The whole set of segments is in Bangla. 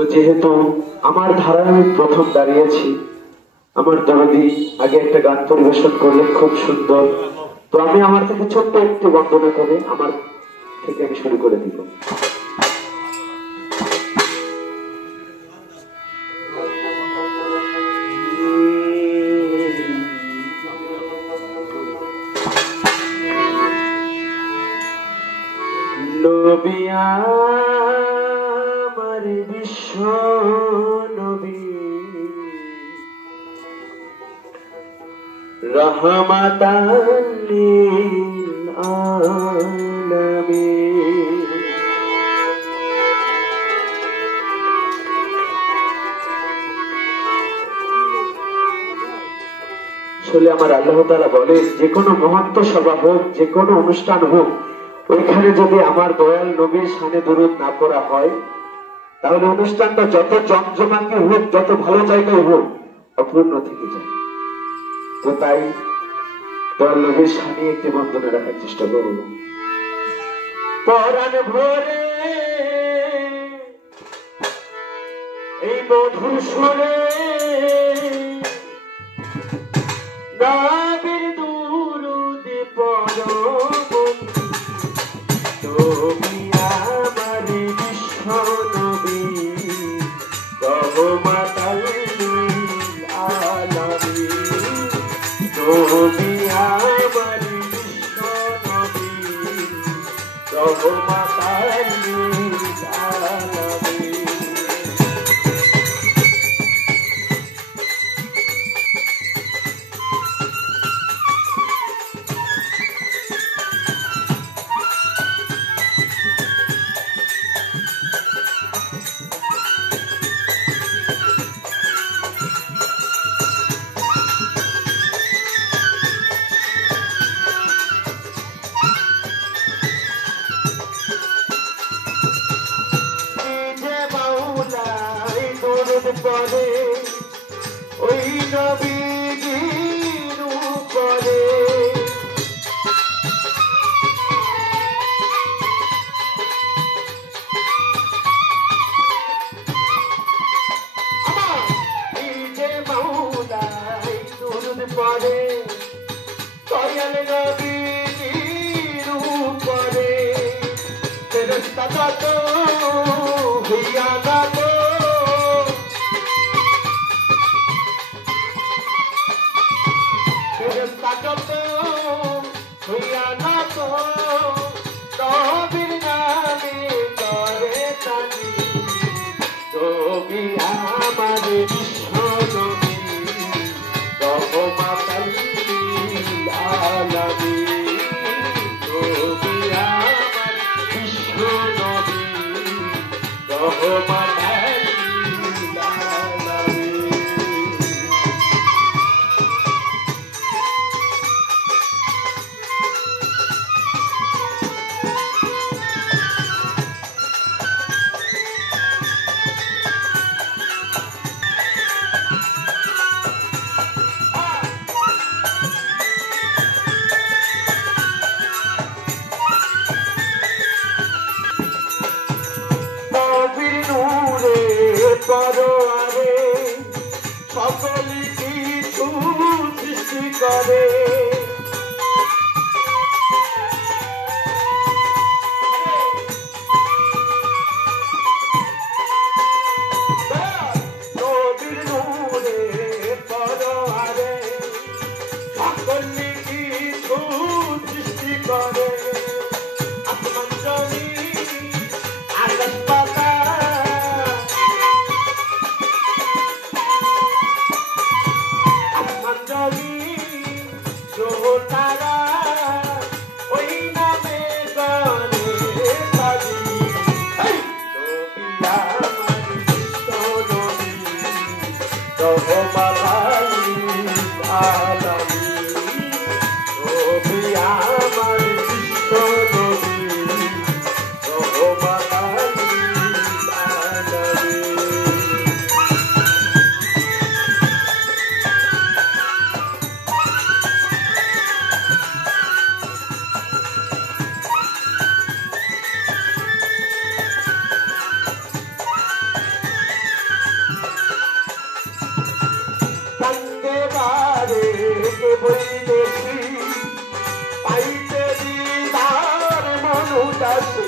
তো যেহেতু আমার ধারায় আমি প্রথম দাঁড়িয়েছি, আমার দরদি আগে একটা গান পরিবেশন করলেন খুব সুন্দর। তো আমি আমার থেকে ছোট্ট একটি বন্দনা করে আমার থেকে আমি শুরু করে দিব। নবী আমার বিশ্ব নবী, রহমাতাল লিল আলামিন। আসলে আমার আল্লাহ তাআলা বলে, যে কোনো মহন্ত সভা হোক, যে কোনো অনুষ্ঠান হোক, ওইখানে যদি আমার দয়াল নবীর শানে দরুদ না পড়া হয়, তাহলে অনুষ্ঠানটা যত জমজমাটি হোক, যত ভালো জায়গায় হোক, অপূর্ণ থেকে যায়। তো তাই দয়াল নবীর শানে একটি বন্দনা রাখার চেষ্টা করব। পরাণ ভরে এই মধুর সুরে নবীর দুরুদ পড়ো, নবী আমার বিশ্ব নবী, রহমাতাল লিল আলামিন। নবী আমার বিশ্ব নবী, রহমাতাল লিল আলামিন। পরে ওই নবীর উপরে নিজে মাওলাই দুরুদ পড়ে, দয়াল নবীর উপরে ফেরেশতা যত হইয়া গাত, নবীর নামে করে তানি। নবী আমার বিশ্ব নবী, রহমাতাল লিল আলামিন। নবী আমার বিশ্ব নবী, রহমাতাল লিল আলামিন। পরোয়ারে সকল কিছু সৃষ্টি করে, নবীর নূরে পরোয়ারে সকল কিছু সৃষ্টি করে। আসমান জমিন আকাশ পাতাল, দাসী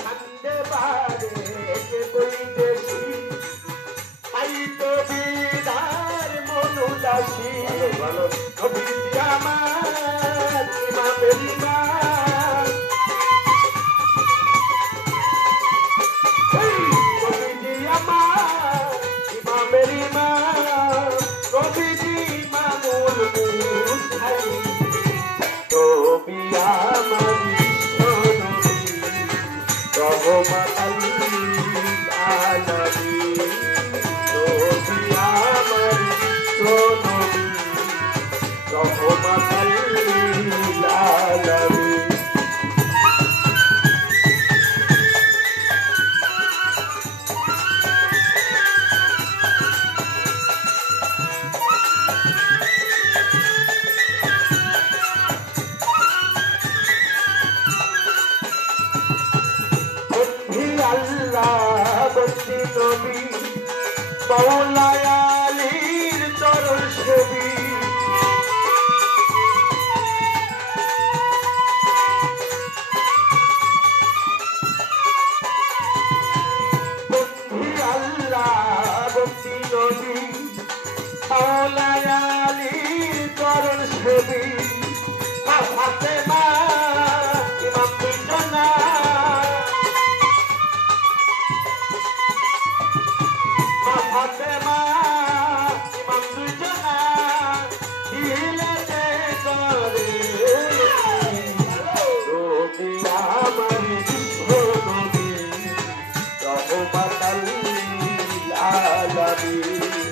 ঠান্ডে বারে কে বইতেছি আই তো বিদার মনু দাসী ভালো কবি আমার ইমামের ইমাম কবি আমার ইমামের ইমাম কবি ইমামুল মুস্তাই কবি আমার রহমাতাল আলামিন কবি আমার নবী রহমাতাল আলামিন আল্লাহ বন্দি নবী মওলায় আলীর চরণ সেবী বন্দি আল্লাহ বন্দি নবী মওলায় আলীর চরণ সেবী ফাতেমা ইমাম দুইজনা ফাতেমা ইমাম দুইজনা দিলেতে করে নবী আমার বিশ্বনবী রহমাতাল আলামিন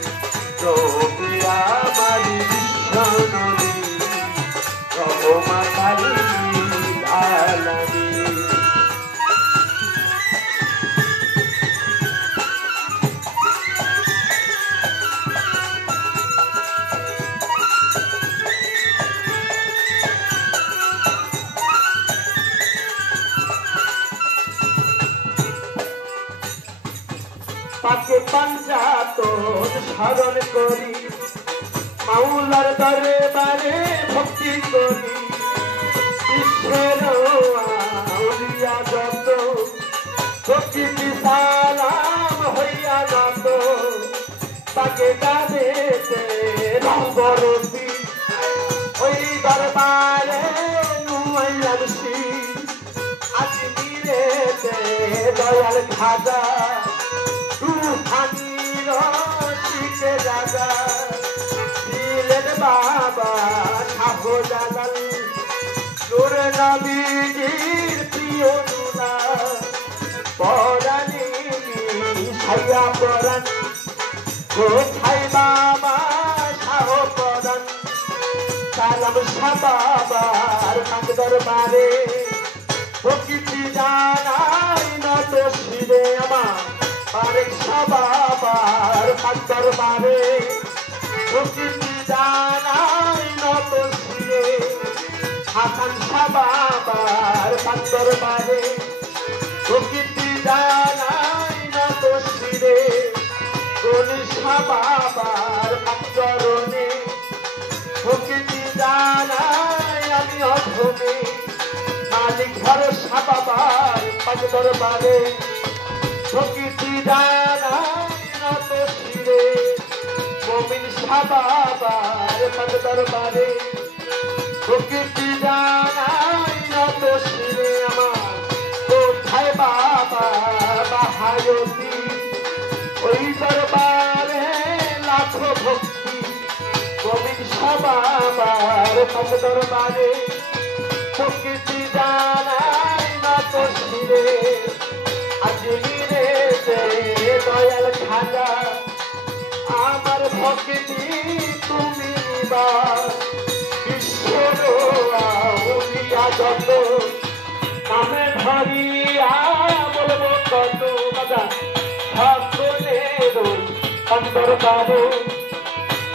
নবী আমার বিশ্বনবী রহমাতাল আলামিন তাকে পাঞ্জাতন স্মরণ করি মাওলার দরবারে ভক্তি করি বিশ্বের আউলিয়া যত প্রকৃতি সালাম হইয়া যত তাকে গানেতে রঙ্গরতি ওই দরবারে নুয়াইয়াছি আজমিরেতে দয়াল খাজা রুহানির শিখে রাজা দিলেন বাবা শাহজালাল নূর নবীজির প্রিয় নুনা পরাণী সাইয়া পরাণ কোথায় বাবা শাহ পরাণ সালাম শাহ বাবার পাক দরবারে প্রকৃতি জানাই নত শিরে আমার আরেক বাবার পাক দরবারে প্রকৃতি জানাই নত শিরে হাসান শাহ বাবার পাক দরবারে প্রকৃতি জানাই নত শিরে গনি শাহ বাবার পাক চরণে প্রকৃতি জানাই আমি অধমে মালিক ভরসা বাবার পাক দরবারে প্রকৃতি জানাই নত শিরে মুমিন শাহ বাবার পাক দরবারে প্রকৃতি জানাই নত শিরে আমার কোথায় বাবা বাহায়তি ওই দরবারে লাখো ভক্তি মুমিন শাহ বাবার পাক দরবারে প্রকৃতি জানাই নত শিরে আজমিরে দয়াল খাজা আমার ভক্তি তুমি বিশ্বর আউলিয়া যত নামে ধরিয়া বলবো কত বাজা সকলের অন্তর্বাবু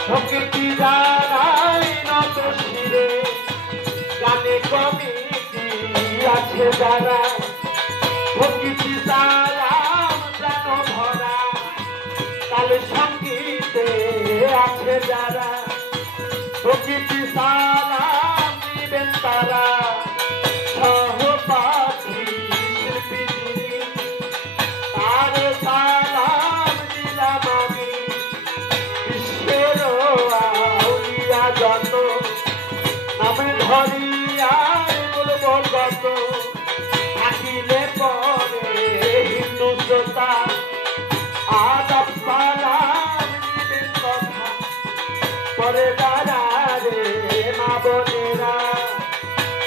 ভক্তি জানাই নত শিরে গানে কমিটি আছে যারা ভক্তি সালাম জানো ভরা কালে বসে আছে যারা প্রকৃতি সালাম দিবেন তারা সহপাঠী শিল্পী যিনি তার সালাম দিলাম আমি বিশ্বের আউলিয়া যত নামে ধরিয়া বলব কত থাকিলে পরে হিন্দু শ্রোতা আদব সালাম দিবেন কথা পরে দাঁড়ারে মা বোনেরা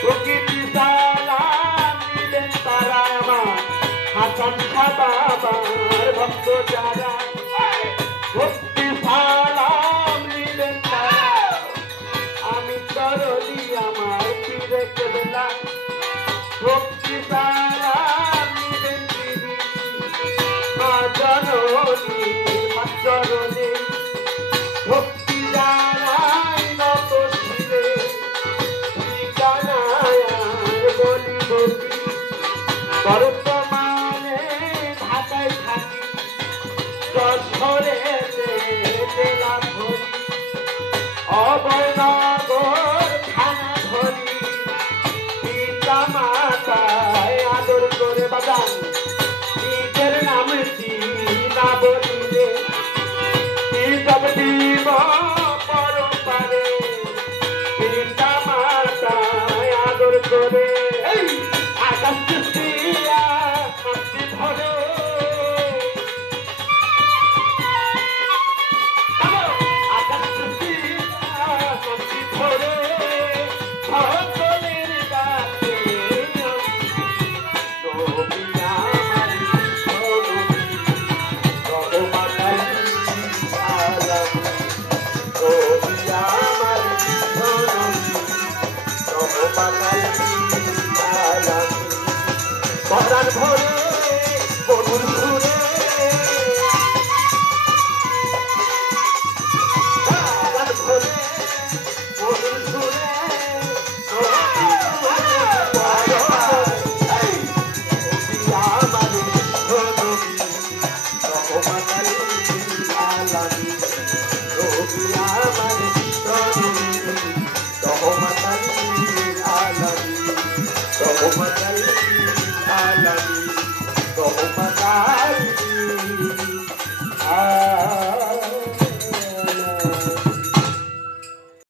প্রকৃতি সালাম দিবেন তারা আমার হাসান শাহ বাবার ভক্ত যারা ভক্তি সালাম দিবেন তারা আমি দরদি আমার পীরে কেবলা ভক্তি সালাম দিবেন দিদি মা জননী মা চরণে ভক্তি জানাই নত শিরে ঠিকানায় বলি বলি বর্তমানে ঢাকায় থাকি যশোরে জেলা ধরি অভয়নগর থানা ধরি পিতা মাতায় আদর করে বাজান নিজের নামটি না বলিলে জব দিব পরপারে পিতা মাতায় আদর করে আকাশ দিয়া মাটি ধরে আকাশ দিয়া মাটি ধরে সকলের কাছে নবিয়া পরাণ ভরে